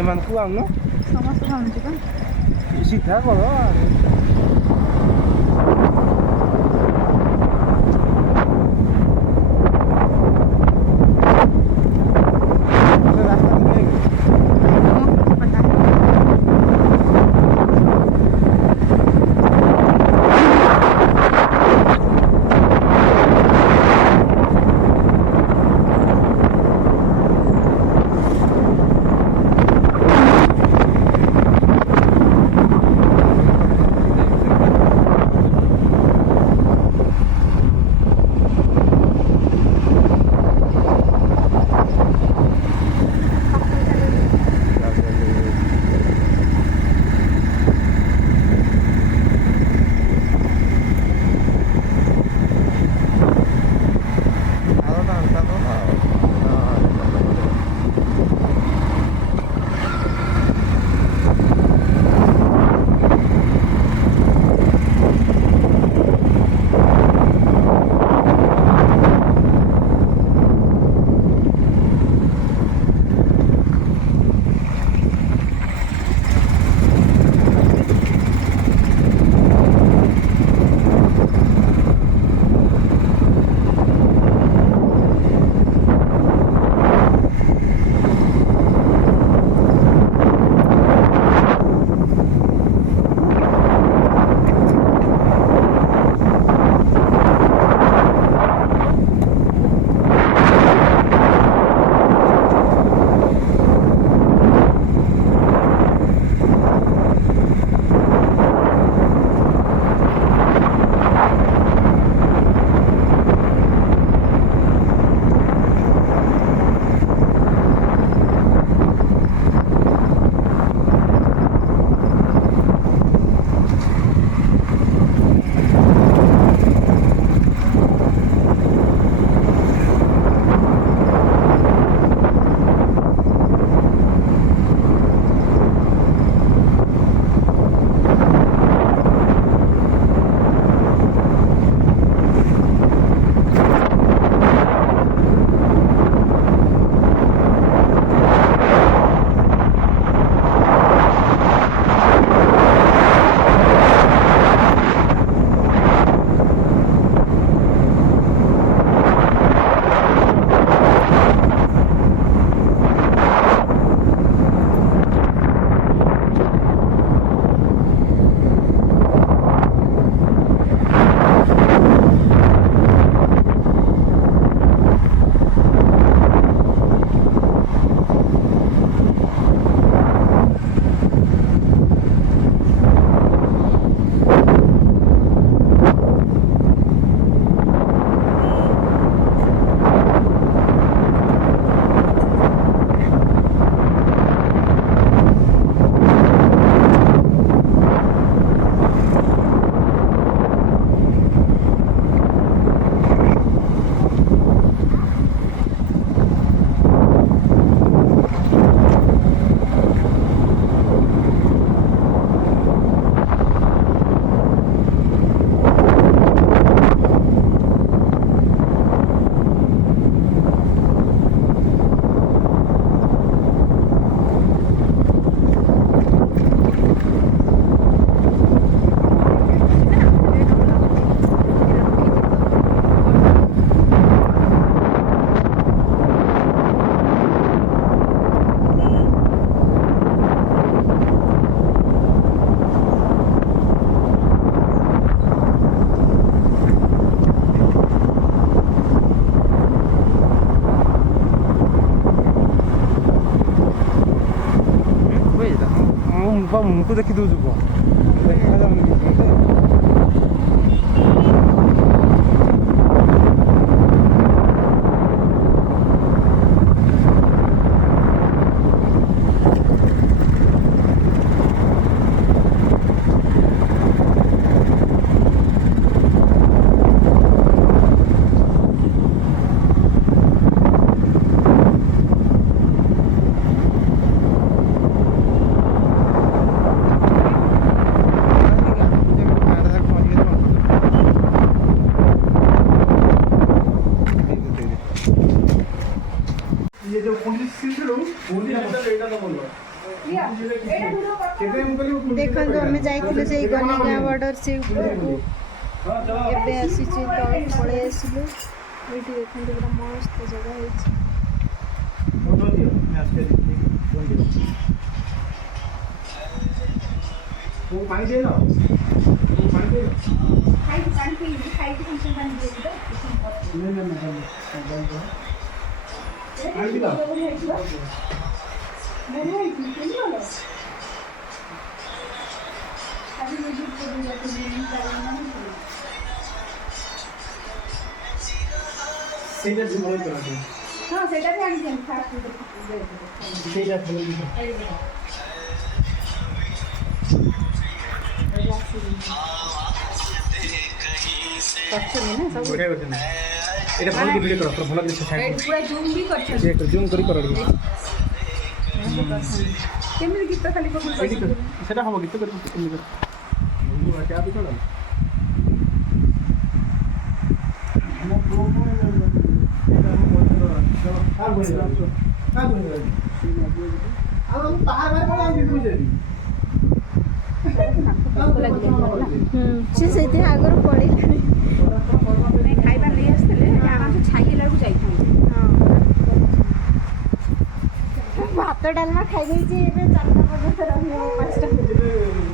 ଏମାନଙ୍କୁ ଆଣୁନ ସମସ୍ତେ ଖାଉଛନ୍ତି ବା ସିଧା କର ମୁହଁକୁ ଦେଖି ଦେଉଛୁ କଣ ଦେଖାଯାଉନି କିଛି ये जो पुलिस की थी लोग पुलिस का लेटा था बोल रहा देखो आम जाइलु से गनिगाँ बॉर्डर से ऊपर एबे आसीची तळ पळे आसिलु एठी देखो पूरा मस्त जगह है। वो पानी दे लो, वो पानी दे लो। पानी दे लो। ସେଇଟା ଝୁମର କରନ୍ତି। ହଁ ସେଇଟା ବି ଆଣିଛନ୍ତି ଫାଷ୍ଟ ସେଇଟା ଭଲ ଦିନ। କରିଛନ୍ତି ନା ସବୁ ବଢିଆ କରିଛନ୍ତି। ଏଇଟା ଭଲ କି ଭିଡ଼ିଓ କର, ଭଲ କିଛି ସାଇଡ୍ ପୁରା ଜୁମ୍ ବି କରିଛନ୍ତି। ଚେକ୍ ଜୁମ୍ କରି କର ଟିକେ। କେମିତି ଗୀତ ଖାଲି ପକଉଛନ୍ତି ସେଟା ହବ ଗୀତ କରି କେମିତି କର। ମୁଁ କ୍ୟାପ୍ ବି କର। ଆମ ପ୍ରୋ ଏଇଟା ଆମ ମନ୍ଦିର କା ବୋଇଲା ଆଉ ଆମ ବାହାର ବାହାର କଣ ଭିତରୁ ଯାଇ से से आगर पड़े ଖାଇବା ନେଇ ଆସିଥିଲେ ଆରାମସେ ଛାଇ ଲାଗୁ ଯାଇଥାନ୍ତି। भात डालमा खाई देछि एबे 4टा पर्यंत रहियो 5टा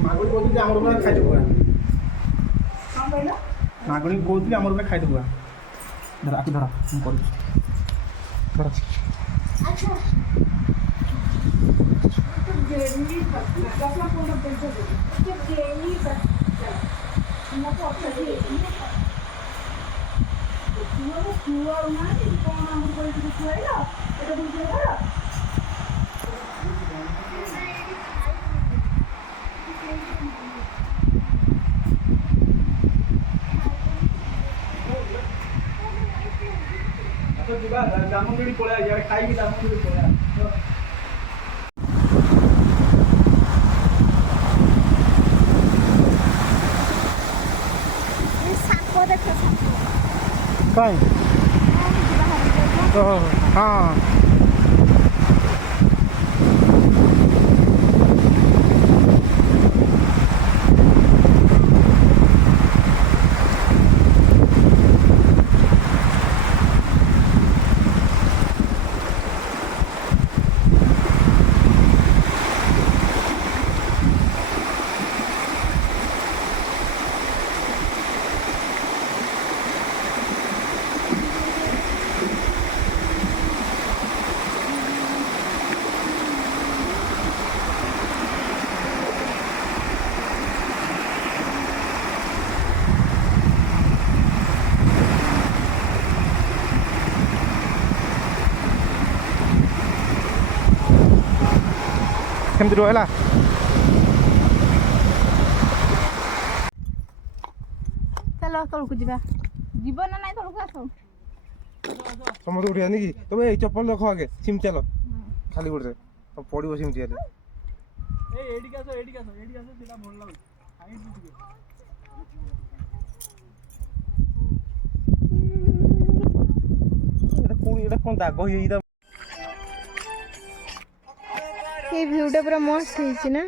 ମାଗୁଣି କହୁଥିଲି ଆମର ପୁରା ଖାଇଦେବୁ କଣ କହିଲ? ମାଗୁଣି କହୁଥିଲି ଆମର ପୁରା ଖାଇଦେବୁ ଧର ଆକୁ ଧର ମୁଁ କରୁଛି ଧର अच्छा तो जेली कसला कोण बोलतो ते जेली मग पछाडी छुआ ना कोण हम बोलतो छुआइला एटा बोलतो करा तो ଯିବା ଜାମୁଣ୍ଡି ପଳେଆ ଇଆଡ଼େ ଖାଇକି ଜାମୁଣ୍ଡି ପଳେଆ साप देखो साप କାଇଁ ତ ହଁ କେମିତି ରହିଲା चलो तळକୁ ଯିବା ଯିବ ନା ନାଇଁ ତଳକୁ ଆସ ସମସ୍ତେ ଉଠିଯାନ୍ତି କି ତମେ ଏଇ ଚପଲ ରଖ ଆଗେ ସିମ୍ ଚାଲ ଖାଲି ଗୋଟେ ପଡ଼ିବ ସେମିତି ହେଲେ ଏଇଠିକି ଆସ ସେଟା ଭଲ ଲାଗୁଛି ଏଇଟା କଣ ଦାଗ ହେଇଯାଇଛି ये व्यूटा पूरा मस्त है ना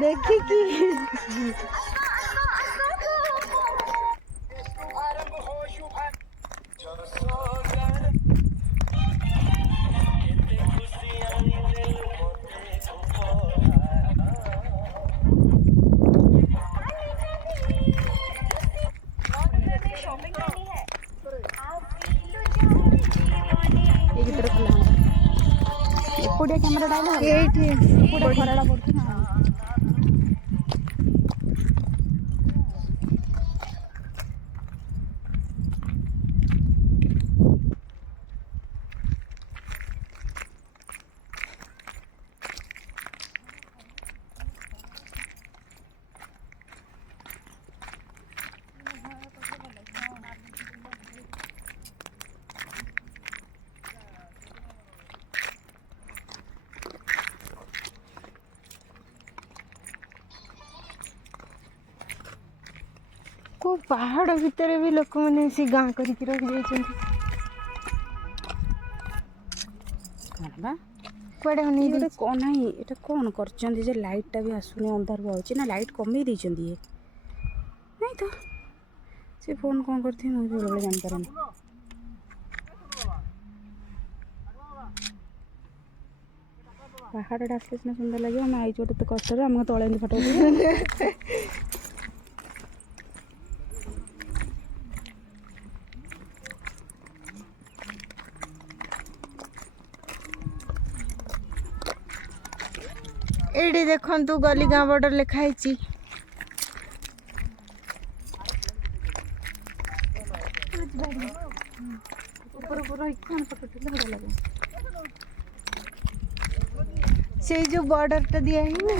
देखी कि କ୍ୟାମେରା ଡାଇଲ ଏଇଠି ପୁରା ଖରାଟା ପଡୁଛି ନା। କୋଉ ପାହାଡ଼ ଭିତରେ ବି ଲୋକମାନେ ଆସି ଗାଁ କରିକି ରହିଯାଇଛନ୍ତି। ବା କୁଆଡ଼େ ଅନେଇ ଗୋଟେ କ'ଣ ନାହିଁ ଏଇଟା କ'ଣ କରିଛନ୍ତି ଯେ ଲାଇଟ୍ଟା ବି ଆସୁନି, ଅନ୍ଧାର ହେଉଛି ନା ଲାଇଟ୍ କମେଇ ଦେଇଛନ୍ତି ଇଏ ନାଇଁ ତ। ସେ ଫୋନ୍ କ'ଣ କରିଥିବେ ମୁଁ ବି ବେଳେବେଳେ ଜାଣିପାରେନି। ପାହାଡ଼ଟା ଆସିଲେ ସିନା ସୁନ୍ଦର ଲାଗିବ। ଆମେ ଆଇଛୁ ଗୋଟେ ଏତେ କଷ୍ଟରେ, ଆମକୁ ତଳେ ଏମିତି ଫଟୋ ଉଠେଇବେ। ଏଇଠି ଦେଖନ୍ତୁ ଗଲିଗାଁ ବର୍ଡର ଲେଖା ହେଇଛି। ସେଇ ଯୋଉ ବର୍ଡରଟା ଦିଆ ହେଇନି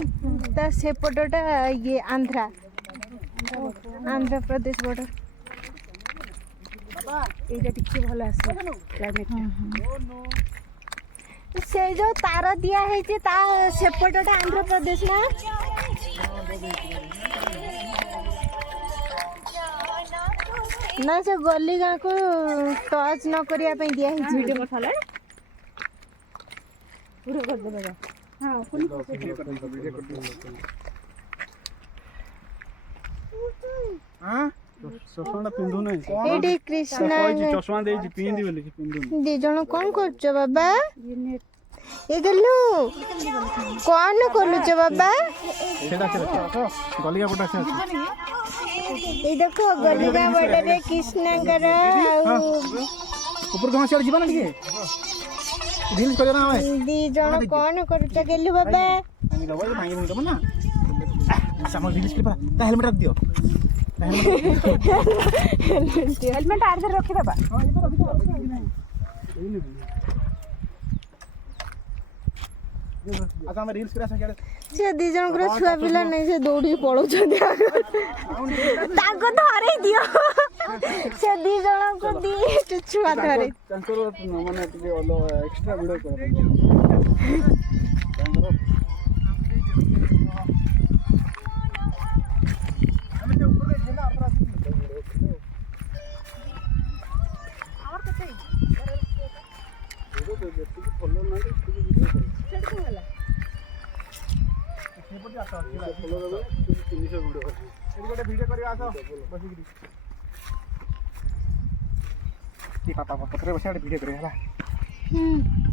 ତା ସେପଟଟା ଇଏ ଆନ୍ଧ୍ରପ୍ରଦେଶ ବର୍ଡର। ଏଇଟା ଟିକେ ଭଲ ଆସିବ କ୍ଲାଇମେଟ୍। ସେ ଯୋଉ ତାର ଦିଆ ହେଇଛି ତା ସେପଟଟା ଆନ୍ଧ୍ରପ୍ରଦେଶ ନା? ନା ସେ ଗଲିଗାଁକୁ ଟଚ୍ ନ କରିବା ପାଇଁ ଦିଆ ହେଇଛି। ଭିଡ଼ିଓ କରିଥିଲା ଭିଡ଼ିଓ କରିଦେବା। ହଁ ଏଇଠି କୃଷ୍ଣା ଚଷମା ଦେଇଛି ପିନ୍ଧି ବୋଲି ପିନ୍ଧୁନି। ଦି ଜଣ କ'ଣ କରୁଛ ବାବା? ଏ ଗଲୁ କ'ଣ କରୁଛ ବାବା? ଗଲିଗା ପଟା ସେ ଏଇ ଦେଖ ଗଲିଗାଁ ବର୍ଡରରେ କୃଷ୍ଣାଙ୍କର ଆଉ ଉପର କଣ ସିଆଡେ ଯିବା ନା ଟିକେ ରିଲ୍ସ କରିବା ନା ଆମେ ଦି ଜଣ କ'ଣ କରୁଛ ଗେଲୁ ବାବା? ଭାଙ୍ଗି ଦବ ନା ଆମର ରିଲ୍ସ କରିବା ତା ହେଲମେଟ ଦିଅ। ହେଲମେଟ୍ ଆଡ଼ରେ ରଖିଦେବା। ସେ ଦି ଜଣଙ୍କର ଛୁଆ ପିଲା ନାହିଁ, ସେ ଦୌଡ଼ିକି ପଳଉଛନ୍ତି। ତାଙ୍କୁ ଧରେଇ ଦିଅ। ସେ ଦି ଜଣଙ୍କୁ ଦିଟା ଛୁଆ ଧରେ। ମାନେ ଟିକେ ଏକ୍ସଟ୍ରା ଭିଡିଓ କର।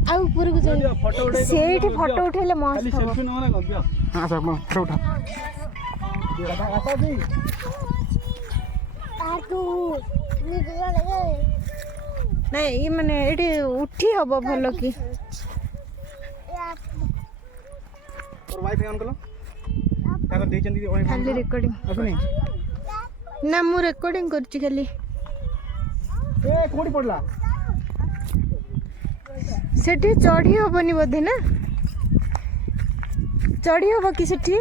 ଆଉ ଉପରକୁ ସେଇଠି ଫଟୋ ଉଠେଇଲେ ମସ୍ତ ହବ। ନାଇଁ ଇଏ ମାନେ ଏଇଠି ଉଠି ହବ ଭଲ କି? ଖାଲି ରେକର୍ଡିଂ ନା, ମୁଁ ରେକର୍ଡିଂ କରୁଛି ଖାଲି। କୋଉଠି ପଡିଲା? ସେଠି ଚଢି ହବନି ବୋଧେ ନା? ଚଢି ହବ କି ସେଠି?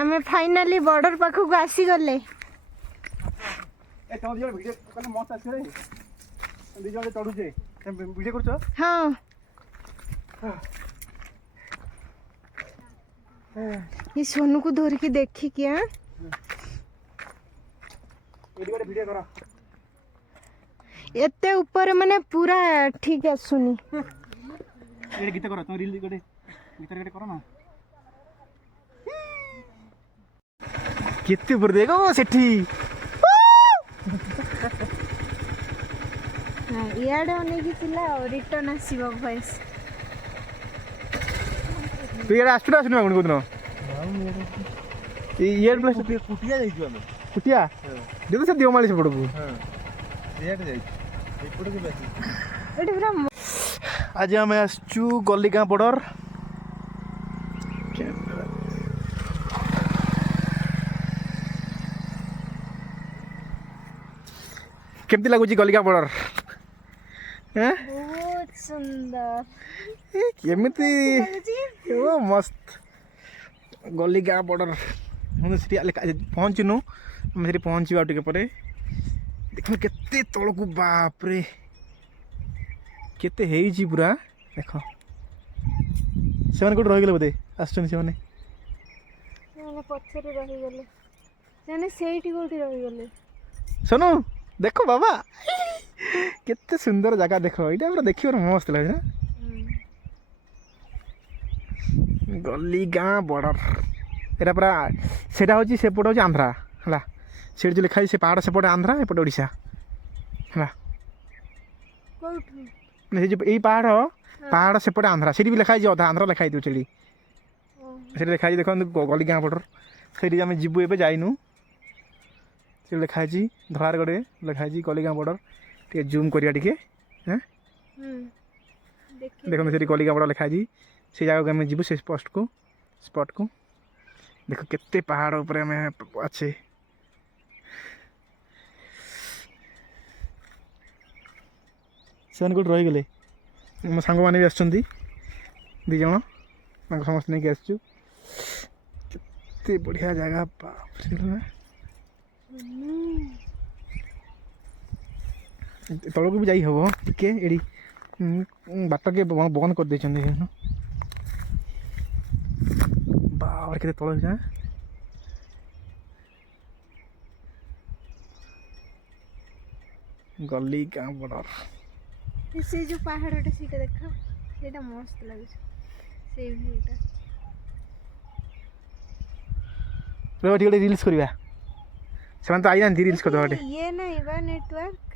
ଆମେ ଫାଇନାଲି ବର୍ଡର ପାଖକୁ ଆସିଗଲେ। ହଁ ये सोनू को धरिकी देखिकी एते ऊपर माने पूरा ठीक आसुनी। गीत कर तुम रील गोटे गीत गोटे कर ना केते ऊपर देखो सेठी इयाडे अनेकी पिला रिटर्न आसीबो भॉइस तू इयाडे आसु ना कोन कोन ये प्लेस कुटिया ଯାଇଛୁ ଆମେ कुटिया देखो से देवमाली से पड़ो ହଁ ସିଆଡ଼େ ଯାଇଛୁ ଏପଟେ କେବେ ଆସିଛୁ ଏଠି ପୁରା आज आम आसचु गली गाँ बॉर्डर केमती लगुच गली गाँ बॉर्डर ବହୁତ ସୁନ୍ଦର केमती ओ मस्त गली गाँ बॉर्डर हम पहुँचनु आम से पहुँचवा टे पर देख केते तलकू बापरे केते हेइची पूरा देख से रहीगले बोधे आसुन से ସେମାନେ ପଛରେ ରହିଗଲେ ସେମାନେ ସେଇଠି କୋଉଠି ରହିଗଲେ सोनू देखो बाबा केते सुंदर जगह देखो ये पूरा देखिए मस्त लगे ना गली गाँ बॉर्डर एटा पूरा सेटा होची सेपट होची आंध्रा हला सेठ जो लिखा है से पहाड़ सेपटे आंध्रा एपटे ओडिशा हला କୋଉଠୁ से जो यही पहाड़ सेपटे आंध्रा से भी लिखा है अधा आंध्रा लिखाई दो चली से लिखा है देखो गली गाँ बॉर्डर से आम जीवु ए जाइनु से लिखाई धरार गड़े लिखाई गली गाँ बॉर्डर टे जूम करिया टिके हैं देखो से गली गाँ बॉर्डर लिखाई से जगह को आम जीवु से स्पॉट को देखो केते पहाड़ ऊपर आम अच्छे से रहीगले मो सांग मैंने भी आसुँच दिज समस्त नहीं आसचु केते बढ़िया जगह तलक भी जाई हम टिके एडी बाट के बंद कर देछन बाबा केते तल जा गली गाँ बॉर्डर ସେ ଯୋଉ ପାହାଡ଼ଟା ସେଇଟା ଦେଖ ସେଇଟା ମସ୍ତ ଲାଗୁଛି ସେଇ ଭିଉଟା ରିଲ୍ସ କରିବା ସେମାନେ ତ ଆଇନାହାନ୍ତି ରିଲ୍ସ କରିଦେବା ଇଏ ନାହିଁ ବା ନେଟୱାର୍କ